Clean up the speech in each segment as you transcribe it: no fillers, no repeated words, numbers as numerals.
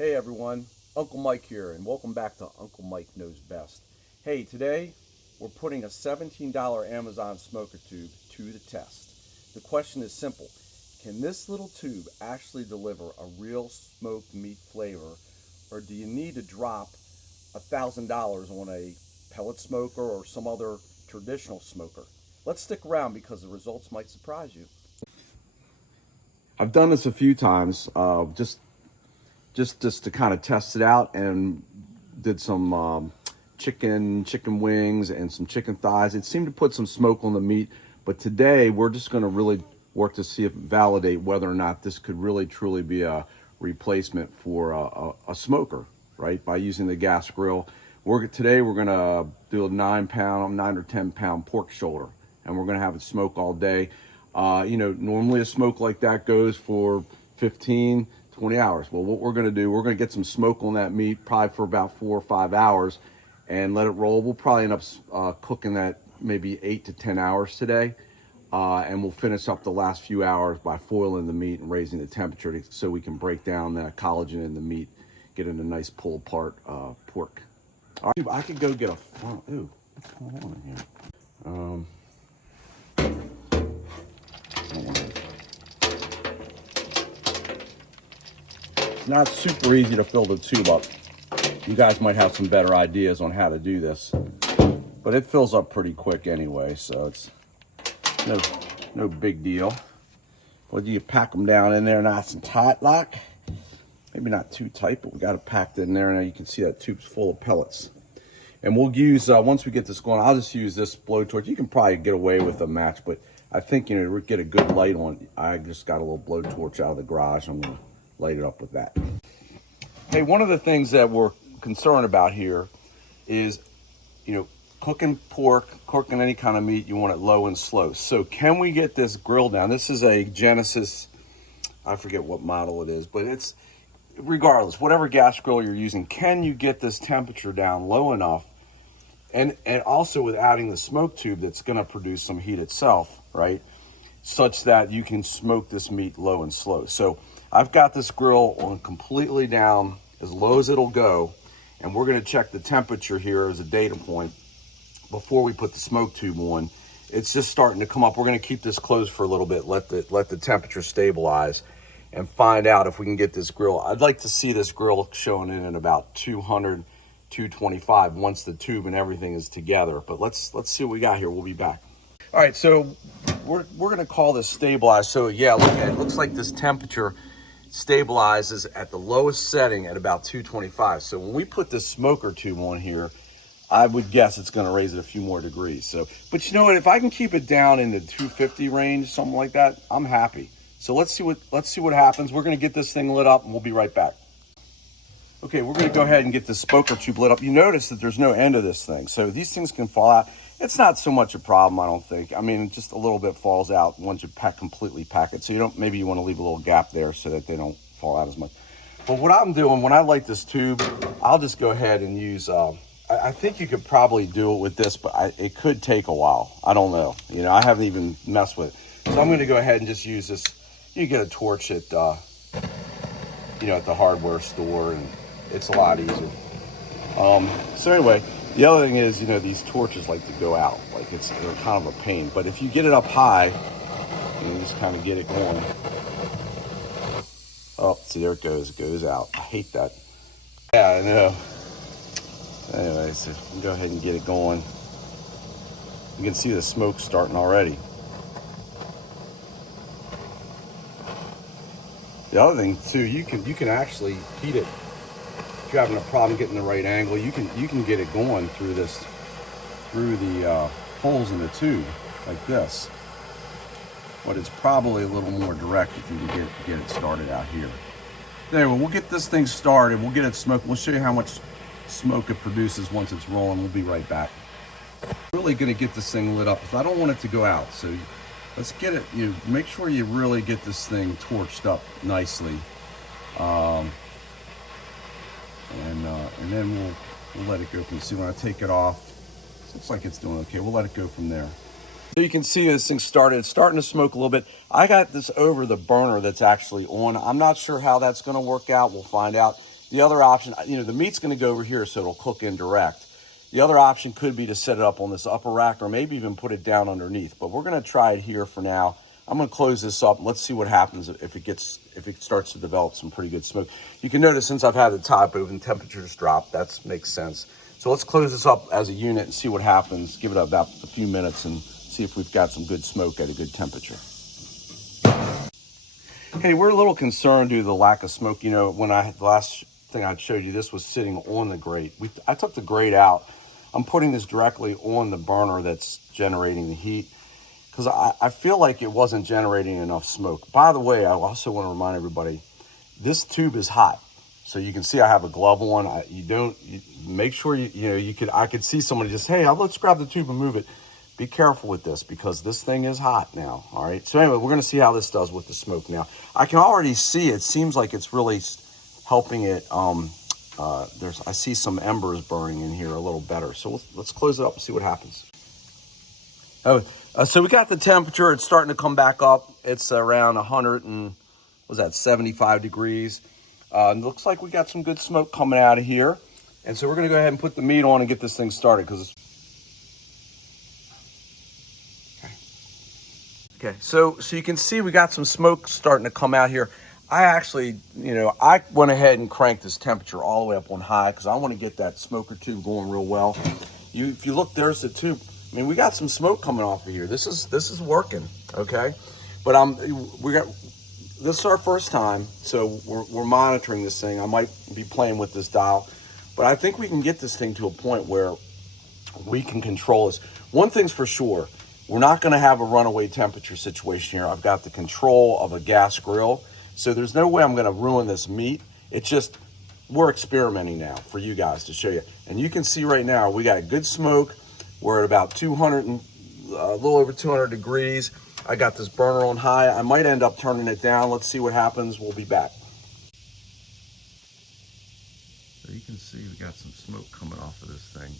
Hey everyone, Uncle Mike here, and welcome back to Uncle Mike Knows Best. Hey, today we're putting a $17 Amazon smoker tube to the test. The question is simple: can this little tube actually deliver a real smoked meat flavor, or do you need to drop $1,000 on a pellet smoker or some other traditional smoker? Let's stick around because the results might surprise you. I've done this a few times, just to kind of test it out, and did some chicken wings and some chicken thighs. It seemed to put some smoke on the meat, but today we're just going to really work to see if validate whether or not this could really truly be a replacement for a smoker, right? By using the gas grill. Today we're going to do a 9 or 10 pound pork shoulder, and we're going to have it smoke all day. Normally a smoke like that goes for 15, 20 hours. Well, what we're going to do, we're going to get some smoke on that meat probably for about 4 or 5 hours and let it roll. We'll probably end up cooking that maybe 8 to 10 hours today. And we'll finish up the last few hours by foiling the meat and raising the temperature so we can break down the collagen in the meat, get it a nice pull apart pork. All right, I could go get ooh, what's going on here? It's not super easy to fill the tube up. You guys might have some better ideas on how to do this, but it fills up pretty quick anyway, so it's no big deal. But you pack them down in there nice and tight like. Maybe not too tight, but we got it packed in there. Now you can see that tube's full of pellets. And we'll use, once we get this going, I'll just use this blowtorch. You can probably get away with a match, but I think, to get a good light on, I just got a little blowtorch out of the garage. I'm gonna light it up with that. Hey, one of the things that we're concerned about here is, cooking pork, cooking any kind of meat, you want it low and slow. So can we get this grill down? This is a Genesis, I forget what model it is, but it's, regardless, whatever gas grill you're using, can you get this temperature down low enough? And also with adding the smoke tube that's gonna produce some heat itself, right? Such that you can smoke this meat low and slow. So I've got this grill on completely down, as low as it'll go, and we're gonna check the temperature here as a data point before we put the smoke tube on. It's just starting to come up. We're gonna keep this closed for a little bit, let the temperature stabilize, and find out if we can get this grill. I'd like to see this grill showing in at about 200, 225 once the tube and everything is together. But let's see what we got here. We'll be back. All right, so we're gonna call this stabilized. So yeah, look, it looks like this temperature stabilizes at the lowest setting at about 225. So when we put this smoker tube on here, I would guess it's gonna raise it a few more degrees. So, but you know what, if I can keep it down in the 250 range, something like that, I'm happy. So let's see what happens. We're gonna get this thing lit up and we'll be right back. Okay, we're gonna go ahead and get this smoker tube lit up. You notice that there's no end of this thing. So these things can fall out. It's not so much a problem, I don't think. I mean, just a little bit falls out once you completely pack it. So maybe you wanna leave a little gap there so that they don't fall out as much. But what I'm doing, when I light this tube, I'll just go ahead and use, I think you could probably do it with this, but it could take a while. I don't know. I haven't even messed with it. So I'm gonna go ahead and just use this. You get a torch at, at the hardware store, and it's a lot easier. So anyway, the other thing is, these torches like to go out. Like they're kind of a pain. But if you get it up high, you just kind of get it going. Oh, see, there it goes. It goes out. I hate that. Yeah, I know. Anyway, so we'll go ahead and get it going. You can see the smoke starting already. The other thing too, you can actually heat it. If you're having a problem getting the right angle, you can get it going through the holes in the tube like this. But it's probably a little more direct if you can get it started out here. Anyway, we'll get this thing started. We'll get it smoked. We'll show you how much smoke it produces once it's rolling. We'll be right back. Really gonna get this thing lit up because I don't want it to go out. So let's get it, make sure you really get this thing torched up nicely. And then we'll let it go from, see when I take it off, looks like it's doing okay. We'll let it go from there. So you can see this thing started, it's starting to smoke a little bit. I got this over the burner that's actually on. I'm not sure how that's gonna work out, we'll find out. The other option, you know, the meat's going to go over here, so it'll cook indirect. The other option could be to set it up on this upper rack or maybe even put it down underneath. But we're going to try it here for now. I'm going to close this up. Let's see what happens if it starts to develop some pretty good smoke. You can notice since I've had the top open, temperatures drop. That makes sense. So let's close this up as a unit and see what happens. Give it about a few minutes and see if we've got some good smoke at a good temperature. Hey, we're a little concerned due to the lack of smoke. You know, when the last thing I showed you, this was sitting on the grate. I took the grate out. I'm putting this directly on the burner that's generating the heat because I feel like it wasn't generating enough smoke. By the way, I also want to remind everybody, this tube is hot. So you can see I have a glove on. Make sure I could see somebody just, hey, let's grab the tube and move it. Be careful with this because this thing is hot now, all right? So anyway, we're going to see how this does with the smoke now. I can already see it seems like it's really helping it. I see some embers burning in here a little better. So let's close it up and see what happens. So we got the temperature. It's starting to come back up. It's around 75 degrees. Looks like we got some good smoke coming out of here. And so we're going to go ahead and put the meat on and get this thing started because Okay, so you can see we got some smoke starting to come out here. I actually, I went ahead and cranked this temperature all the way up on high because I want to get that smoker tube going real well. If you look, there's the tube. I mean, we got some smoke coming off of here. This is working, okay? But this is our first time, so we're monitoring this thing. I might be playing with this dial, but I think we can get this thing to a point where we can control this. One thing's for sure. We're not going to have a runaway temperature situation here. I've got the control of a gas grill, so there's no way I'm going to ruin this meat. It's just, we're experimenting now for you guys to show you. And you can see right now, we got good smoke. We're at about 200 and a little over 200 degrees. I got this burner on high. I might end up turning it down. Let's see what happens. We'll be back. So you can see we got some smoke coming off of this thing.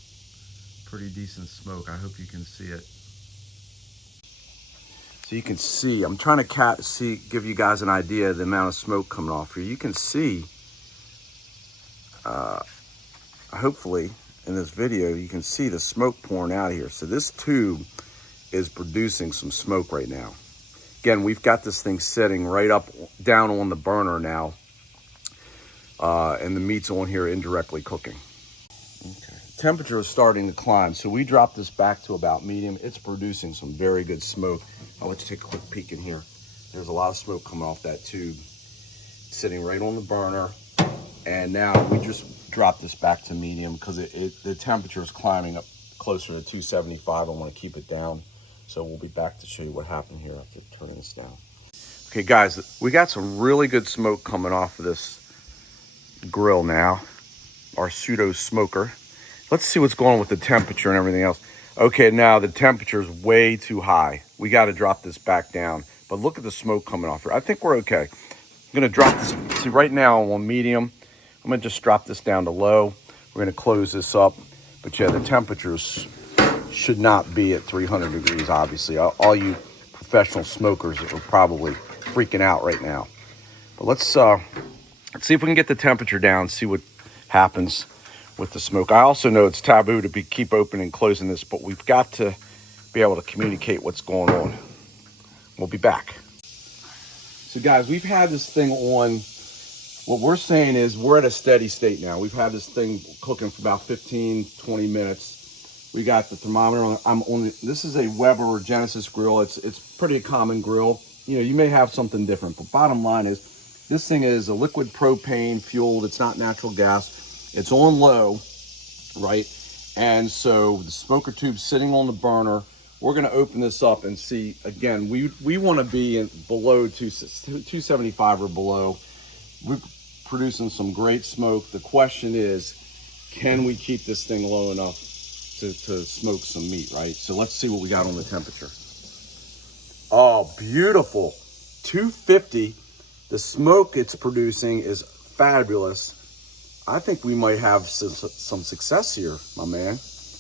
Pretty decent smoke. I hope you can see it. So you can see, I'm trying to give you guys an idea of the amount of smoke coming off here. You can see, hopefully in this video, you can see the smoke pouring out of here. So this tube is producing some smoke right now. Again, we've got this thing sitting right down on the burner now. And the meat's on here indirectly cooking. Okay. Temperature is starting to climb. So we dropped this back to about medium. It's producing some very good smoke. I'll let you take a quick peek in here. There's a lot of smoke coming off that tube, sitting right on the burner. And now we just dropped this back to medium because the temperature is climbing up closer to 275. I want to keep it down. So we'll be back to show you what happened here after turning this down. Okay, guys, we got some really good smoke coming off of this grill now, our pseudo smoker. Let's see what's going on with the temperature and everything else. Okay, now the temperature is way too high. We got to drop this back down. But look at the smoke coming off here. I think we're okay. I'm going to drop this. See, right now on medium, I'm going to just drop this down to low. We're going to close this up. But yeah, the temperatures should not be at 300 degrees, obviously. All you professional smokers are probably freaking out right now. But let's see if we can get the temperature down, see what happens with the smoke. I also know it's taboo to keep opening and closing this, but we've got to be able to communicate what's going on. We'll be back. So guys, we've had this thing on. What we're saying is we're at a steady state now. We've had this thing cooking for about 15, 20 minutes. We got the thermometer on. This is a Weber or Genesis grill. It's pretty common grill. You may have something different, but bottom line is this thing is a liquid propane fueled. It's not natural gas. It's on low, right? And so the smoker tube's sitting on the burner. We're going to open this up and see. Again, we want to be below 275 or below. We're producing some great smoke. The question is, can we keep this thing low enough to smoke some meat, right? So let's see what we got on the temperature. Oh, beautiful. 250. The smoke it's producing is fabulous. I think we might have some success here, my man.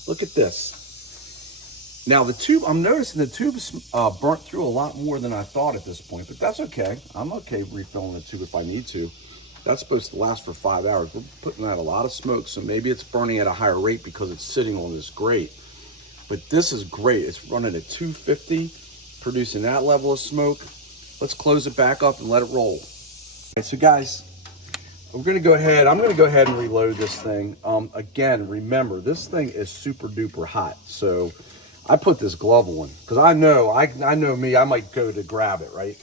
Look at this. Now the tube, I'm noticing the tube's burnt through a lot more than I thought at this point, but that's okay. I'm okay refilling the tube if I need to. That's supposed to last for 5 hours. We're putting out a lot of smoke, so maybe it's burning at a higher rate because it's sitting on this grate. But this is great. It's running at 250, producing that level of smoke. Let's close it back up and let it roll. Okay, so guys, I'm gonna go ahead and reload this thing. Again, remember, this thing is super duper hot. So I put this glove on because I know me, I might go to grab it, right?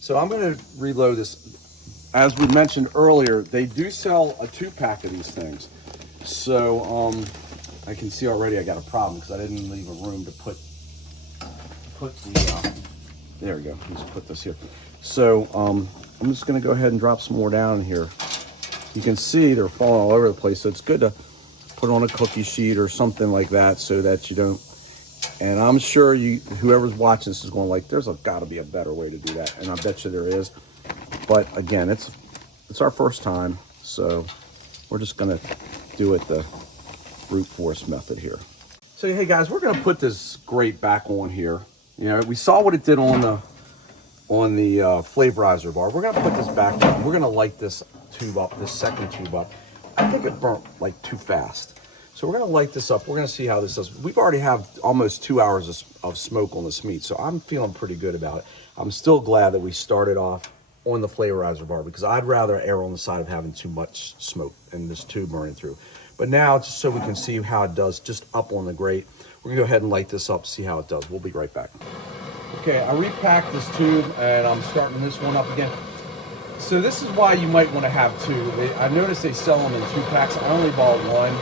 So I'm gonna reload this. As we mentioned earlier, they do sell a 2-pack of these things. So I can see already I got a problem because I didn't leave a room to put the, there we go, let's put this here. So I'm just gonna go ahead and drop some more down in here. You can see they're falling all over the place, so it's good to put on a cookie sheet or something like that so that you don't, and I'm sure whoever's watching this is going like, there's gotta be a better way to do that, and I bet you there is. But again, it's our first time, so we're just gonna do it the brute force method here. So hey guys, we're gonna put this grate back on here. You know, we saw what it did on the flavorizer bar. We're gonna put this back on. We're gonna light this tube up, this second tube up. I think it burnt like too fast. So we're gonna light this up. We're gonna see how this does. We've already have almost 2 hours of smoke on this meat, so I'm feeling pretty good about it. I'm still glad that we started off on the flavorizer bar because I'd rather err on the side of having too much smoke and this tube burning through. But now, just so we can see how it does just up on the grate, we're gonna go ahead and light this up, see how it does. We'll be right back. Okay, I repacked this tube and I'm starting this one up again. So this is why you might want to have two. I've noticed they sell them in 2-packs. I only bought one.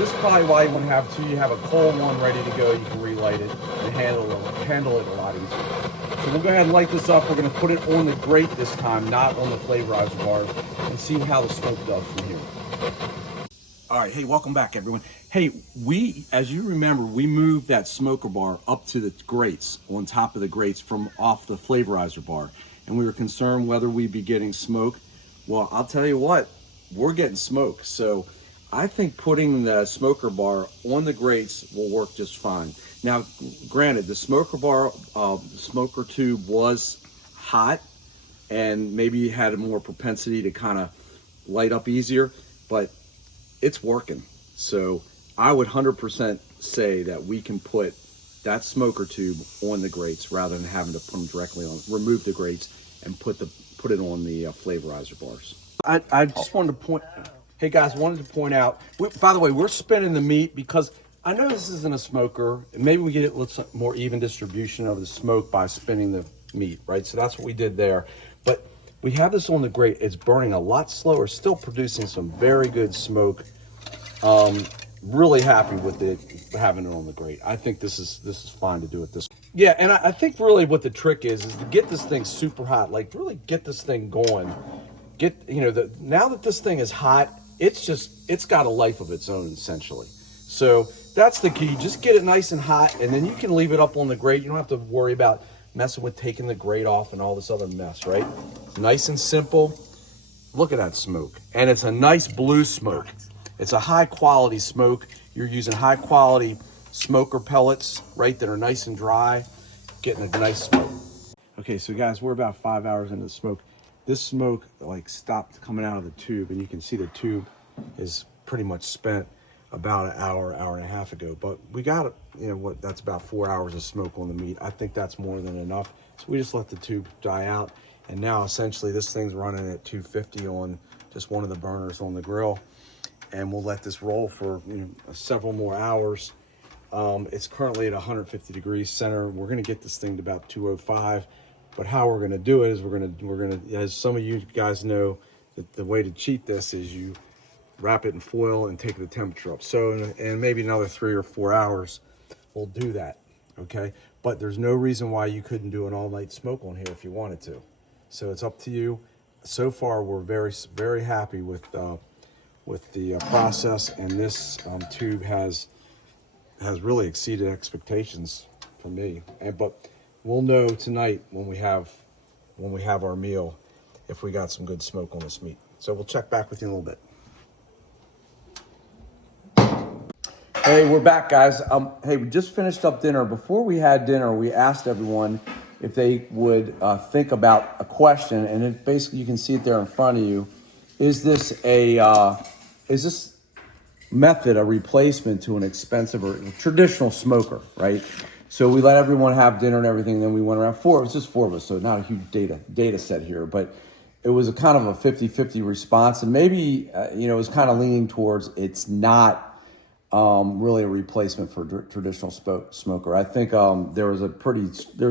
This is probably why you want to have two. You have a cold one ready to go. You can relight it and handle it a lot easier. So we'll go ahead and light this up. We're going to put it on the grate this time, not on the flavorizer bar, and see how the smoke does from here. All right, hey, welcome back, everyone. Hey, as you remember, we moved that smoker bar up to the grates, on top of the grates from off the flavorizer bar. And we were concerned whether we'd be getting smoke. Well, I'll tell you what, we're getting smoke. So I think putting the smoker bar on the grates will work just fine. Now, granted, the smoker bar, the smoker tube was hot and maybe had a more propensity to kind of light up easier, but it's working. So I would 100% say that we can put that smoker tube on the grates rather than having to put them directly on, remove the grates and put it on the flavorizer bars. I just wanted to point, hey guys, wanted to point out, by the way, we're spinning the meat because I know this isn't a smoker, and maybe we get a more even distribution of the smoke by spinning the meat, right? So that's what we did there. But we have this on the grate, it's burning a lot slower, still producing some very good smoke. Really happy with it, having it on the grate. I think this is fine to do it this way. Yeah, and I think really what the trick is to get this thing super hot, like really get this thing going. Now that this thing is hot, it's got a life of its own essentially. So that's the key. Just get it nice and hot, and then you can leave it up on the grate. You don't have to worry about messing with taking the grate off and all this other mess, right? Nice and simple. Look at that smoke, and it's a nice blue smoke. It's a high quality smoke. You're using high quality smoker pellets, right, that are nice and dry, getting a nice smoke. Okay, so guys, we're about 5 hours into the smoke. This smoke like stopped coming out of the tube, and you can see the tube is pretty much spent about an hour and a half ago. But we got it, that's about 4 hours of smoke on the meat. I think that's more than enough. So we just let the tube die out. And now essentially this thing's running at 250 on just one of the burners on the grill. And we'll let this roll for several more hours. It's currently at 150 degrees center. We're gonna get this thing to about 205. But how we're gonna do it is we're gonna, as some of you guys know, that the way to cheat this is you wrap it in foil and take the temperature up. So in maybe another 3 or 4 hours, we'll do that, okay? But there's no reason why you couldn't do an all-night smoke on here if you wanted to. So it's up to you. So far, we're very, very happy with the process, and this tube has really exceeded expectations for me. But we'll know tonight when we have our meal if we got some good smoke on this meat. So we'll check back with you in a little bit. Hey, we're back, guys. Hey, we just finished up dinner. Before we had dinner, we asked everyone if they would think about a question, and basically you can see it there in front of you. is this method a replacement to an expensive or traditional smoker, right? So we let everyone have dinner and everything. Then we went around it was just four of us, so not a huge data set here, but it was a kind of a 50-50 response. And maybe, it was kind of leaning towards it's not really a replacement for traditional smoker. I think there was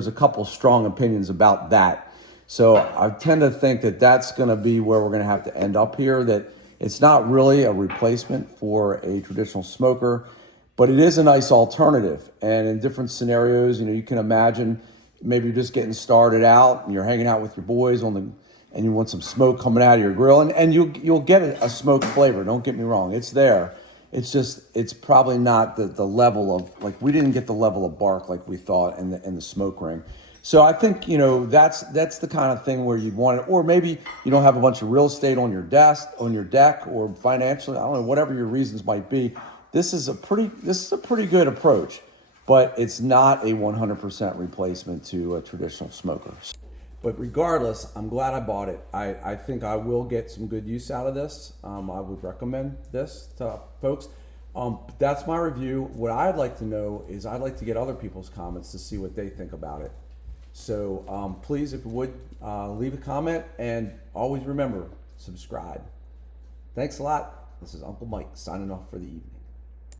a couple strong opinions about that. So I tend to think that that's going to be where we're going to have to end up here, that it's not really a replacement for a traditional smoker, but it is a nice alternative. And in different scenarios, you can imagine maybe you're just getting started out and you're hanging out with your boys and you want some smoke coming out of your grill, and you'll get a smoked flavor. Don't get me wrong, it's there. It's probably not the level of, like, we didn't get the level of bark like we thought in the smoke ring. So I think, that's the kind of thing where you want it, or maybe you don't have a bunch of real estate on your deck, or financially, I don't know, whatever your reasons might be. This is a pretty good approach, but it's not a 100% replacement to a traditional smoker. But regardless, I'm glad I bought it. I think I will get some good use out of this. I would recommend this to folks. That's my review. What I'd like to know is I'd like to get other people's comments to see what they think about it. So please, if you would, leave a comment, and always remember, subscribe. Thanks a lot. This is Uncle Mike signing off for the evening.